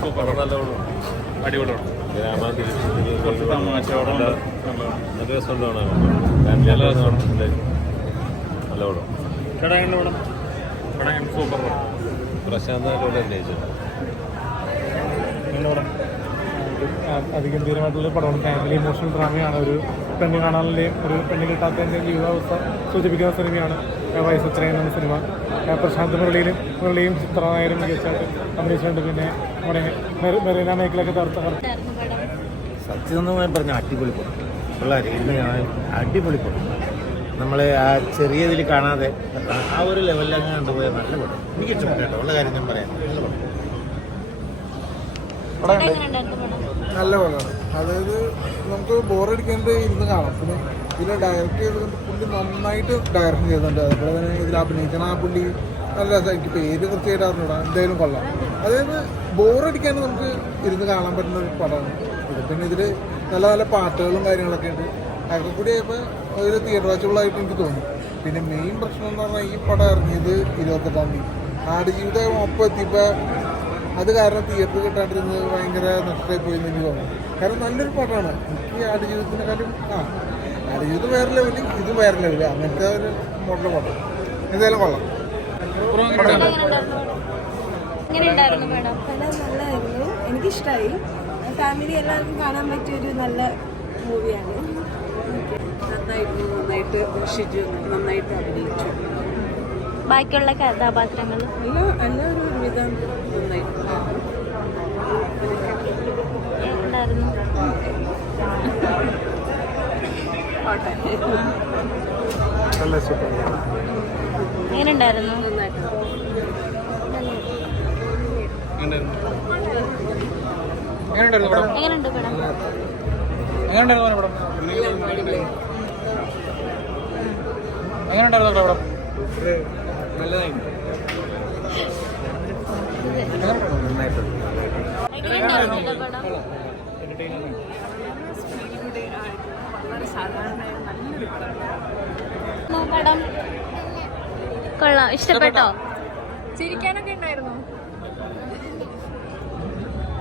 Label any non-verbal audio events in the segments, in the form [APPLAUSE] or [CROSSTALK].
Super. നല്ലോണം അടിപൊളിയാണ്. കുറച്ച് തമാശയോടെ നല്ല പടം സൂപ്പർ എങ്ങനെ പടം അതിഗംഭീരമായിട്ടുള്ള പടമാണ്. ഫാമിലി ഇമോഷണൽ ഡ്രാമയാണ് ഒരു പെണ്ണ് കാണാനുള്ള ഒരു പെണ്ണ് കിട്ടാത്തതിന്റെ ജീവിതാവസ്ഥ സൂചിപ്പിക്കുന്ന സിനിമയാണ് ആ, വയസ്സ് എത്രയും എന്ന സിനിമ. പ്രശാന്ത് മുരളിയിലും മുരളിയും ചിത്രനായരും മികച്ചായിട്ട് അഭിനയിച്ചിട്ടുണ്ട്. പിന്നെ നമ്മുടെ മെറി- മെറീന മേഖലയൊക്കെ തകർത്ത ഞാൻ പറഞ്ഞ അടിപൊളി പടം. പിള്ളേർ ഇന്ന് ഞാൻ അടിപൊളി പടം. നമ്മളെ ആ ചെറിയ ഇതിൽ കാണാതെ ആ ഒരു ലെവലിലങ്ങ് കണ്ടുപോയ നല്ല പടം. എനിക്ക് ഇഷ്ടപ്പെട്ടു കേട്ടോ. ഉള്ള കാര്യം ഞാൻ പറയാം. നല്ല പടം? നല്ല പടമാണ്. അതായത് നമുക്ക് ബോറടിക്കാണ്ട് ഇരുന്ന് കാണാം. പിന്നെ ഇതിൽ ഡയറക്റ്റ് ചെയ്തുകൊണ്ട് പുള്ളി നന്നായിട്ട് ഡയറക്ഷൻ ചെയ്യുന്നുണ്ട് അതുപോലെ തന്നെ ഇതിൽ അഭിനയിക്കണ ആ പുള്ളി നല്ല രസം എനിക്ക് പേര് കൃത്യമായിട്ട് എന്തായാലും കൊള്ളാം. അതായത് ബോറടിക്കാണ്ട് നമുക്ക് ഇരുന്ന് കാണാൻ പറ്റുന്ന ഒരു പടമാണ്. ഇത് പിന്നെ ഇതിൽ നല്ല നല്ല പാട്ടുകളും കാര്യങ്ങളൊക്കെ ഉണ്ട്. അതൊക്കെ കൂടി ആയപ്പോൾ ഒരു തിയേറ്റർ വാച്ചുകളായിട്ട് എനിക്ക് തോന്നി. പിന്നെ മെയിൻ പ്രശ്നം എന്ന് പറഞ്ഞാൽ ഈ പടം ഇറങ്ങിയത് ഇരുപത്തെട്ടാം തീയതി. ആടുജീവിതം ഒപ്പം എത്തിയപ്പോൾ അത് കാരണം തിയേറ്റർ കിട്ടാണ്ടിരുന്നത് ഭയങ്കര നഷ്ടമായി പോയി എന്ന് എനിക്ക് തോന്നുന്നു. കാരണം നല്ലൊരു പാട്ടാണ് എനിക്ക് ആടുജീവിതത്തിനെക്കാളും ആ ആടുജീവിതം വേറെ ലെവലിൽ ഇത് വേറെ ലെവലിൽ. അങ്ങനത്തെ ഒരു മോഡൽ പാട്ട് എന്തായാലും കൊള്ളാം. നല്ലതായിരുന്നു എനിക്കിഷ്ടമായി ഫാമിലി എല്ലാവർക്കും കാണാൻ പറ്റിയൊരു നല്ല മൂവിയാണ്. നന്നായിട്ട് നന്നായിട്ട് ഷിജു നന്നായിട്ട് അഭിനയിച്ചു. ബാക്കിയുള്ള കഥാപാത്രങ്ങൾ? എല്ലാ എല്ലാവരും ഒരുവിധം എങ്ങനെയുണ്ടായിരുന്നു? പടം? എങ്ങനെയുണ്ട് പടം? എങ്ങനെയുണ്ടായിരുന്നു പടം? എങ്ങനെയുണ്ടായിരുന്നു പടം? എങ്ങനെയുണ്ടായിരുന്നു പടം കൊള്ളാം. ഇഷ്ടപ്പെട്ടോ? ചിരിക്കാനൊക്കെ ഉണ്ടായിരുന്നു.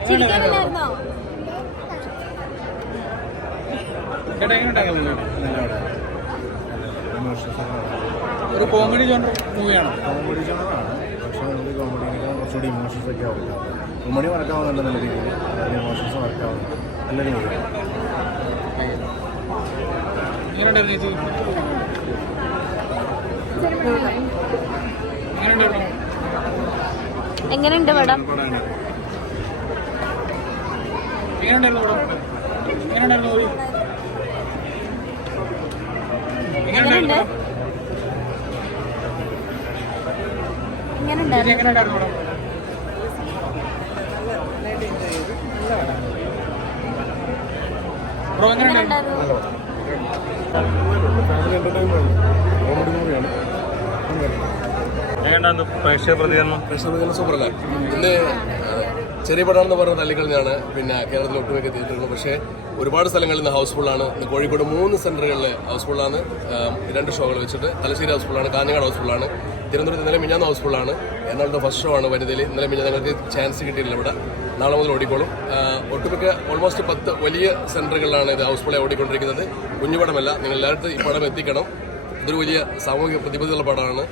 ചിരിക്കാനുണ്ടായിരുന്നോ ഒരു കോമഡി ജോണർ മൂവിയാണ് കോമഡി ജോണറാണ് പക്ഷേ നമുക്ക് കോമഡിനേക്കാൾ കുറച്ചുകൂടി ഇമോഷൻസ് ഒക്കെ ആവില്ല കോമഡി വർക്കാവുന്നുണ്ട് നല്ല രീതിയിൽ. ഇമോഷൻസ് വർക്കാവുന്നു നല്ലൊരു മൂവിയാണ് എങ്ങനെയുണ്ടായിരുന്നു ചേച്ചി എങ്ങനെയുണ്ടായിരുന്നു എങ്ങനെയുണ്ട് പടം? എങ്ങനെയുണ്ടായിരുന്നു പടം? എങ്ങനെയുണ്ടായിരുന്നു എങ്ങനെയുണ്ടായിരുന്നു? എങ്ങനെയുണ്ടായിരുന്നു എങ്ങനെയുണ്ടായിരുന്നു പടം? ബ്രോ എങ്ങനെയുണ്ടായിരുന്നു പ്രേക്ഷക പ്രതികരണം? പ്രശ്നപ്രചരണം സൂപ്പറല്ല? ഇന്ന് ചെറിയ പടമാണെന്ന് പറഞ്ഞ തള്ളിക്കളഞ്ഞാണ് പിന്നെ കേരളത്തിൽ ഒട്ടുമിക്ക തിയേറ്ററുകൾ പക്ഷേ ഒരുപാട് സ്ഥലങ്ങളിൽ നിന്ന് ഹൗസ്ഫുള്ളാണ്. ആണ് കോഴിക്കോട് മൂന്ന് സെന്ററുകളിൽ ഹൗസ്ഫുള്ളാണ്. ആണ് രണ്ട് ഷോകൾ വെച്ചിട്ട് തലശ്ശേരി ഹൗസ്ഫുള്ളാണ് കാഞ്ഞങ്ങാട് ഹൗസ്ഫുള്ളാണ് തിരുവനന്തപുരത്ത് ഇന്നലെ മിഞ്ഞാന്ന് ഹൗസ്ഫുള്ളാണ്. എറണാകുളത്തെ ഫസ്റ്റ് ഷോ ആണ് വനിതയിൽ ഇന്നലെ മിഞ്ഞാന്ന് ഞങ്ങൾക്ക് ചാൻസ് കിട്ടിയിട്ടില്ല ഇവിടെ. നാളെ മുതൽ ഓടിക്കോളും. ഒട്ടുമിക്ക ഓൾമോസ്റ്റ് പത്ത് വലിയ സെന്ററുകളിലാണ് ഇത് ഹൗസ്ഫുള്ളായി ഓടിക്കൊണ്ടിരിക്കുന്നത്. കുഞ്ഞുപടമല്ല നിങ്ങൾ എല്ലായിടത്തും ഈ പടം എത്തിക്കണം. ഇതൊരു വലിയ സാമൂഹിക പ്രതിബദ്ധതയുള്ള പടമാണ്.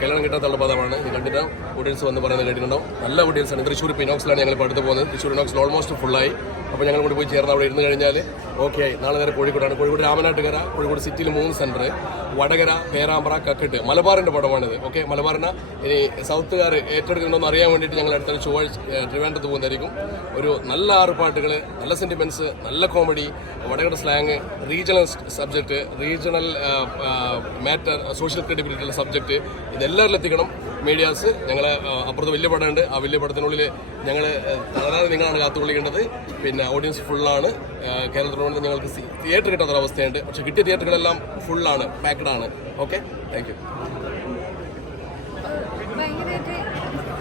കല്യാണം കിട്ടാത്തുള്ള പദമാണ്. ഇത് കണ്ടിട്ട് ഓഡിയൻസ് വന്ന് പറയുന്നത് കേട്ടിട്ടുണ്ടാവും. നല്ല ഓഡിയൻസ് ആണ്. തൃശ്ശൂർ പിനോക്സിലാണ് ഞങ്ങൾ ഇപ്പോൾ അടുത്ത് പോകുന്നത്. തൃശ്ശൂർ ഇനോക്സിൽ ഓൾമോസ്റ്റ് ഫുള്ളായി അപ്പോൾ ഞങ്ങൾ കൂടി പോയി ചേർന്ന് അവിടെ ഇരുന്ന് കഴിഞ്ഞാൽ ഓക്കെ ആയി നാളെ നേരെ കോഴിക്കോടാണ്. കോഴിക്കോട് രാമനാട്ടുകര കോഴിക്കോട് സിറ്റിയിൽ മൂന്ന് സെന്റർ വടകര പേരാമ്പ്ര കക്കട്ട്. മലബാറിന്റെ പടമാണിത്. ഓക്കെ മലബാറിന് ഇനി സൗത്തുകാർ ഏറ്റെടുക്കുന്നുണ്ടോ അറിയാൻ വേണ്ടിയിട്ട് ഞങ്ങൾ അടുത്ത ചൊവ്വാഴ്ച തിരുവനന്തപുരത്ത് പോകുന്നതായിരിക്കും. ഒരു നല്ല ആറ് പാട്ടുകൾ നല്ല സെന്റിമെന്റ്സ് നല്ല comedy Vadakara slang regional subject regional matter social ക്രെഡിബിലിറ്റിയുള്ള subject ഇതെല്ലാവരിലും എത്തിക്കണം. മീഡിയാസ് ഞങ്ങൾ അപ്പുറത്ത് വലിയ പടമുണ്ട്. ആ വലിയ പടത്തിനുള്ളിൽ ഞങ്ങൾ തളരാതെ നിങ്ങളാണ് കാത്തുകൊള്ളിക്കേണ്ടത്. പിന്നെ ഓഡിയൻസ് ഫുള്ളാണ് കേരളത്തിലുണ്ട് ഞങ്ങൾക്ക് തിയേറ്റർ കിട്ടാത്തൊരവസ്ഥയുണ്ട്. പക്ഷേ കിട്ടിയ തിയേറ്ററുകളെല്ലാം ഫുള്ളാണ് പാക്ക്ഡാണ് ആണ്. ഓക്കെ താങ്ക് യു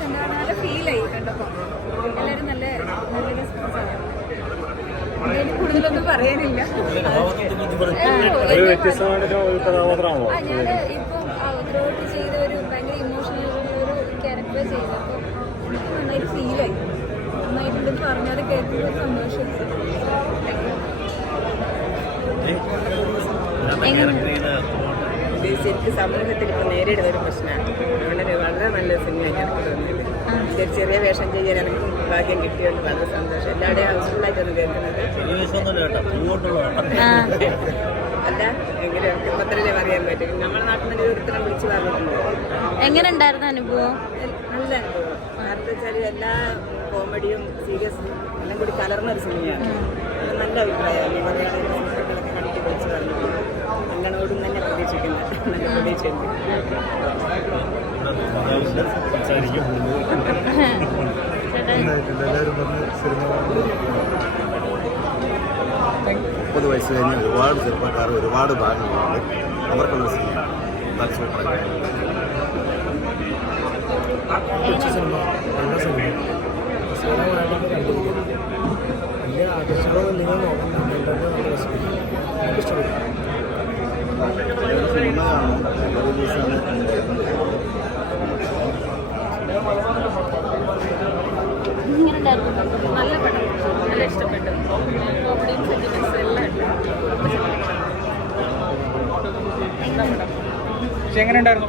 എന്താണ് നല്ല ഫീലായി കണ്ടപ്പോൾ എല്ലാവരും നല്ല നല്ല റെസ്പോൺസാണ് അതിന് കൂടുതലൊന്നും പറയാനില്ല. ഒരു വ്യത്യസ്തമായിട്ട് ഒരു കഥാപാത്രമാണോ? ഞാൻ ഇപ്പം ഔദ്രോട്ട് ചെയ്ത ഒരു ക്യാരക്ടർ ചെയ്തപ്പോൾ എനിക്ക് നന്നായിട്ട് ഫീലായി നന്നായിട്ട് പറഞ്ഞു അത് സന്തോഷം. ശരിക്കും സമൂഹത്തിൽ ഇപ്പോൾ നേരിടുന്ന ഒരു പ്രശ്നമാണ്. വളരെ വളരെ നല്ല സിനിമയാണ് എനിക്ക് തോന്നുന്നത് ഒരു ചെറിയ വേഷം ചെയ്യാൻ എനിക്ക് ഭാഗ്യം കിട്ടിയോണ്ട് വളരെ സന്തോഷം. എല്ലാവരുടെയും ഹൗസ്ഫുള്ളായിട്ടാണ് കേൾക്കുന്നത്. അല്ല എങ്ങനെയാണ് പത്രത്തിലേ പറയാൻ പറ്റും? നമ്മുടെ നാട്ടിൽ നിന്ന് ഒരുത്തരം വിളിച്ച് പറഞ്ഞിട്ടുണ്ട്. എങ്ങനെ ഉണ്ടായിരുന്നു അനുഭവം? നല്ല അനുഭവം. കാരണം വെച്ചാൽ എല്ലാ കോമഡിയും സീരിയസും എല്ലാം കൂടി കലർന്ന ഒരു സിനിമയാണ്. നല്ല അഭിപ്രായമാണ്. ആളുകൾ സുഹൃത്തുക്കളൊക്കെ കണ്ടിട്ട് വിളിച്ച് പറഞ്ഞിട്ടുണ്ട്. നല്ലോണോടും തന്നെ പ്രതീക്ഷിക്കുന്നത് നല്ല പ്രതീക്ഷയുണ്ട്. [LAUGHS] എല്ലാവരും പറഞ്ഞ് സിനിമ മുപ്പത് വയസ്സ് കഴിഞ്ഞ് ഒരുപാട് ചെറുപ്പക്കാർ ഒരുപാട് ഭാഗങ്ങളുണ്ട്. അവർക്കുള്ള സിനിമ. സിനിമ നല്ല സിനിമ വലിയ നോക്കണം നല്ല രസമില്ല എനിക്ക് ഇഷ്ടപ്പെട്ടു സിനിമ ഉണ്ടായിരുന്നു നല്ല പടം നല്ല ഇഷ്ടപ്പെട്ടു കോമഡിയും സെന്റിമെന്റ്സും എല്ലാം ഉണ്ട്. പക്ഷെ എങ്ങനെ ഉണ്ടായിരുന്നു